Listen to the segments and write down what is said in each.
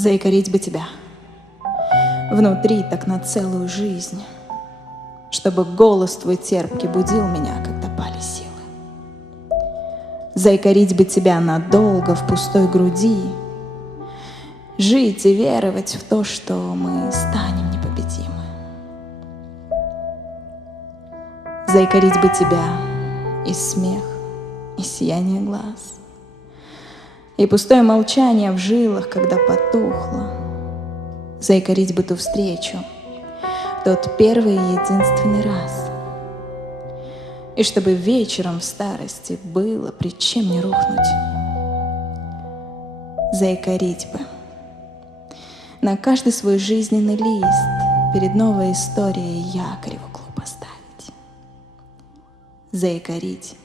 Заякорить бы тебя внутри так на целую жизнь, чтобы голос твой терпкий будил меня, когда пали силы. Заякорить бы тебя надолго в пустой груди, жить и веровать в то, что мы станем непобедимы. Заякорить бы тебя и смех, и сияние глаз, и пустое молчание в жилах, когда потухло. Заякорить бы ту встречу, тот первый и единственный раз. И чтобы вечером в старости было пред чем не рухнуть. Заякорить бы на каждый свой жизненный лист перед новой историей якорь в углу поставить. Заякорить,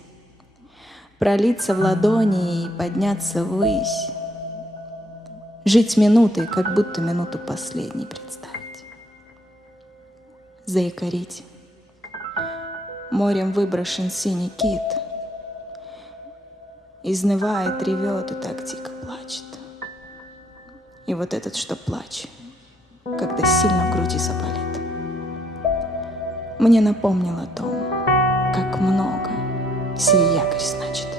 пролиться в ладони и подняться ввысь, жить минутой, как будто минуту последней представить. Заякорить, морем выброшен синий кит, изнывает, ревет и так дико плачет. И вот этот, что плач, когда сильно в груди заболит, мне напомнил о том, как много сей якорь значит.